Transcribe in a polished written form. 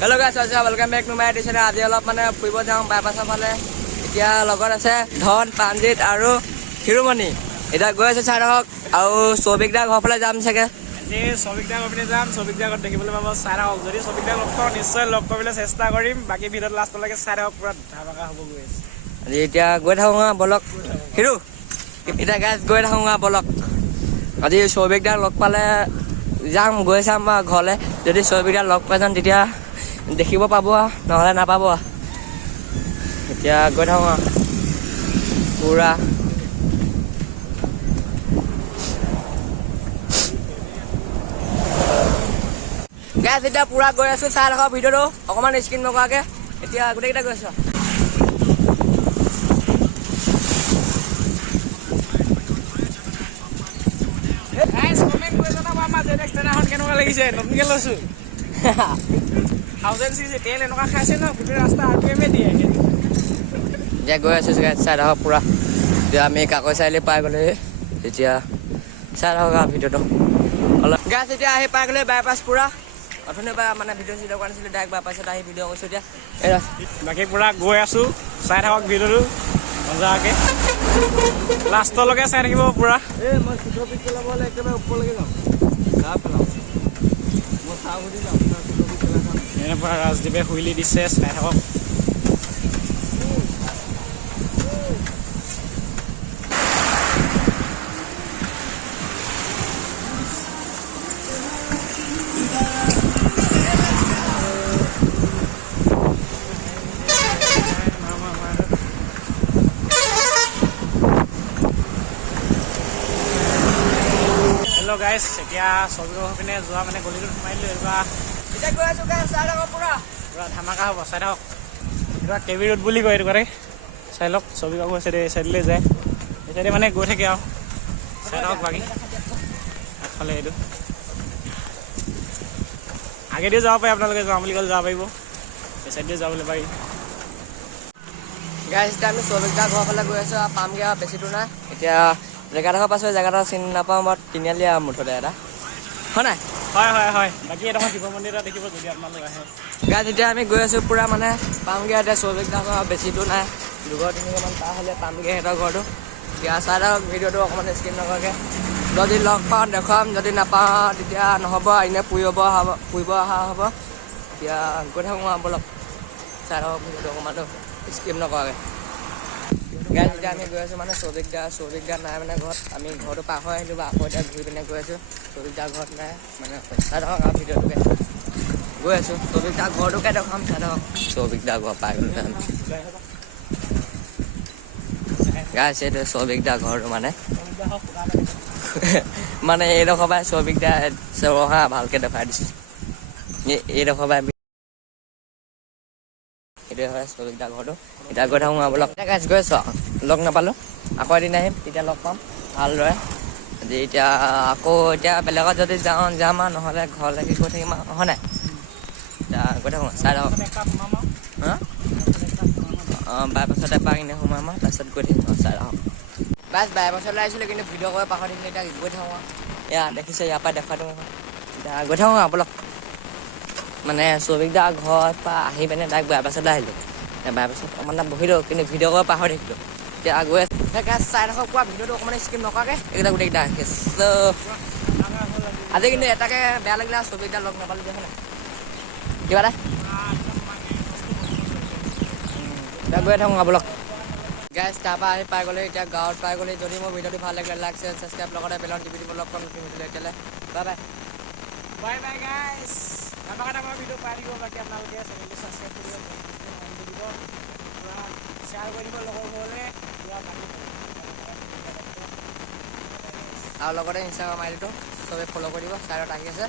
Hello guys, welcome back to my edition. আজি অলপ মানে ফুৰিব যাওঁ বাইপাছৰ ফালে। এতিয়া লগত আছে ধন, পাঞ্জিত আৰু হিৰুমণি। এতিয়া গৈ আছে চাই ৰাখক আৰু সৌভিকদা ঘৰ ফালে যাম চাগে। আজি সৌভিকদা ঘৰপিনে যাম, সৌভিকদা ঘৰত দেখিবলৈ পাব চাই ৰাখক। যদি সৌভিকদা লগ পাওঁ নিশ্চয় লগ কৰিবলৈ চেষ্টা কৰিম। বাকী ভিডিঅ'ত লাষ্টলৈকে চাই ৰাখক, পুৰা ধামাকা হ'ব গৈ আছে। আজি এতিয়া গৈ থাকোঁ বলক হিৰু। এতিয়া গাইজ গৈ থাকোঁ বলক। আজি সৌভিকদা লগ পালে যাম, গৈ চাম ঘৰলৈ। যদি সৌভিকদা লগ পাই যাম তেতিয়া দেখিব পাব, নহ'লে নাপাব। এতিয়া গৈ থাকোঁ পুৰা গাইজ এতিয়া পুৰা গৈ আছোঁ। চাই ৰাখক ভিডিঅ'টো অকণমান স্ক্ৰীন নকৰাকৈ। এতিয়া গোটেইকেইটা গৈ আছোঁ। কেনেকুৱা লাগিছে? নতুনকৈ লৈছোঁ 1000cc তেল এনেকুৱা খাইছে ন, গোটেই ৰাস্তা RPM দিয়ে। এতিয়া গৈ আছোঁ চাই থাকক পুৰা। এতিয়া আমি কাকৈ চাৰিআলি পাই গ'লে এতিয়া চাই থাকক আৰু ভিডিঅ'টো অলপ। গাছ এতিয়া আহি পাই গ'লে বাইপাছ পুৰা। অথনিৰ পৰা মানে ভিডিঅ' চিডিঅ' কৰা নাছিলোঁ, ডাইৰেক্ট বাইপাছত আহি ভিডিঅ' কৰিছোঁ। এতিয়া বাকী পুৰা গৈ আছোঁ, চাই থাকক ভিডিঅ'টো মজাকৈ লাষ্টলৈকে চাই থাকিব পুৰা। মই চিধৰ পিক পেলাবলৈ একেবাৰে ওপৰলৈকে যাওঁ, গা পেলাওঁ, মই চাহ সুধি যাওঁ। এনেকুৱা ৰাজদ্বীপে হুইলি দিছে, চাই থাকক। হেল্ল' গাইজ, এতিয়া সৌভিকৰ পিনে যোৱা মানে গলিটোত সোমাই দিলোঁ। এতিয়া গৈ আছোঁ গাইজ, চাই থাকক পুৰা ধামাকা হ'ব, চাই থাকক। এইটো কেবি ৰোড বুলি কয়, এইটো কাৰণে চাই লওক। সৌভিক আকৌ চাইডে চাইডলৈ যায়, এই চাইডে মানে গৈ থাকে আৰু চাই থাকক। বাকী আগফালে এইটো আগেদিও যাব পাৰে, আপোনালোকে যাওঁ বুলি ক'লে যাব পাৰিব, এই চাইডেও যাবলৈ পাৰি। গাইজ এতিয়া আমি সৌভিকদা ঘৰৰ ফালে গৈ আছোঁ আৰু পামগৈ আৰু বেছি দূৰ নাই। এতিয়া জেগাডোখৰ পাইছোঁ, জেগাডোখৰ চিনি নাপাওঁ মই, তিনিআলি আৰু মুঠতে এটা হয় নাই? হয়। বাকী এডোখৰ শিৱ মন্দিৰ এটা দেখিব যদি আপোনালোক আহে। গাইজ এতিয়া আমি গৈ আছোঁ পুৰা মানে পামগৈ। এতিয়া সৌভিকদা ঘৰ বেছি দূৰ নাই, 2-3 পাৰ হ'লে পামগৈ সিহঁতৰ ঘৰটো। এতিয়া চাই থাকক ভিডিঅ'টো অকণমান স্ক্ৰীন নকৰাকৈ। যদি লগ পাওঁ দেখুৱাম, যদি নাপাওঁ তেতিয়া নহ'ব, এনেই ফুৰিব অহা হ'ব। এতিয়া গৈ থাকোঁ আৰু বলক, চাই থাকক ভিডিঅ'টো অকণমান স্ক্ৰীন নকৰাকৈ। গাইজ এতিয়া আমি গৈ আছোঁ মানে সৌভিকদা নাই মানে ঘৰত। আমি ঘৰটো পাৰ হৈ আহিলোঁ বা আকৌ এতিয়া ঘূৰি পিনে গৈ আছোঁ। সৌভিকদা ঘৰত নাই মানে, চাই থাকক আৰু ভিডিঅ'টোকে গৈ আছোঁ। সৌভিকদা ঘৰটোকে দেখাম, চাই থাকক। সৌভিকদা ঘৰ পাই গ'লোঁ আমি। গাইজ এইটো সৌভিকদা ঘৰটো মানে এইডোখৰ পৰাই সৌভিকদা চৰহা ভালকৈ দেখাই দিছোঁ। এইডোখৰ পৰাই এইটোৱে হয় সৌভিকদা ঘৰটো। এতিয়া গৈ থাকোঁ আৰু লগ গাইজ গৈ আছোঁ আৰু লগ নাপালোঁ, আকৌ এদিন আহিম তেতিয়া লগ পাম ভালদৰে। এতিয়া আকৌ এতিয়া বেলেগত যদি যাম আৰু নহ'লে ঘৰলৈকে গৈ থাকিম আৰু হয় নাই? এতিয়া গৈ থাকোঁ, চাই থাকক। বাইপাছতে এপাক এনেই সোমাম আৰু তাৰপিছত গৈ থাকিম আৰু চাই থাকক। বাছ বাইপাছলৈ আহিছিলোঁ কিন্তু ভিডিঅ' কৰিব পাহৰি থাকিলোঁ। এতিয়া গৈ থাকোঁ আৰু এয়া দেখিছোঁ, ইয়াৰ পৰা দেখুৱাই দিওঁ। এতিয়া গৈ থাকোঁ আৰু বলক। মানে সৌভিকদা ঘৰৰ পৰা আহি পিনে ডাইৰেক্ট বাইপাছলৈ আহিলোঁ। বাইপাছত অকণমান বহিলোঁ কিন্তু ভিডিঅ' কৰিব পাহৰি থাকিলোঁ। এতিয়া গৈ চাই থাকক কোৱা ভিডিঅ'টো অকণমান স্ক্ৰীন নকৰাকৈ। এইকেইটা গোটেইকেইটা আজি কিন্তু এটাকে বেয়া লাগিলে আৰু সৌভিকদা লগ নাপালোঁ যে হয় নাই কিবা এটা। এতিয়া গৈ থাকোঁ বলক গাইজ। তাৰপৰা আহি পাই গ'লে, এতিয়া গাঁৱত পাই গ'লে। যদি মোৰ ভিডিঅ'টো ভাল লাগিলে লাইক শ্বেয়াৰ ছাবস্ক্ৰাইব লগতে বেলন টিপি দিব। লগ পাম নতুন ভিডিঅ'। এতিয়ালৈ বাই গাইজ, ডাঙৰ ভিডিঅ' পাই দিব। বাকী আপোনালোকে চেনেলটো ছাবস্ক্ৰাইব কৰিব, পুৰা শ্বেয়াৰ কৰি দিব লগৰ ঘৰলৈ আৰু লগতে ইনষ্টাগ্ৰাম আইডিটো চবে ফ'ল' কৰি দিব। চাইডত আহি আছে।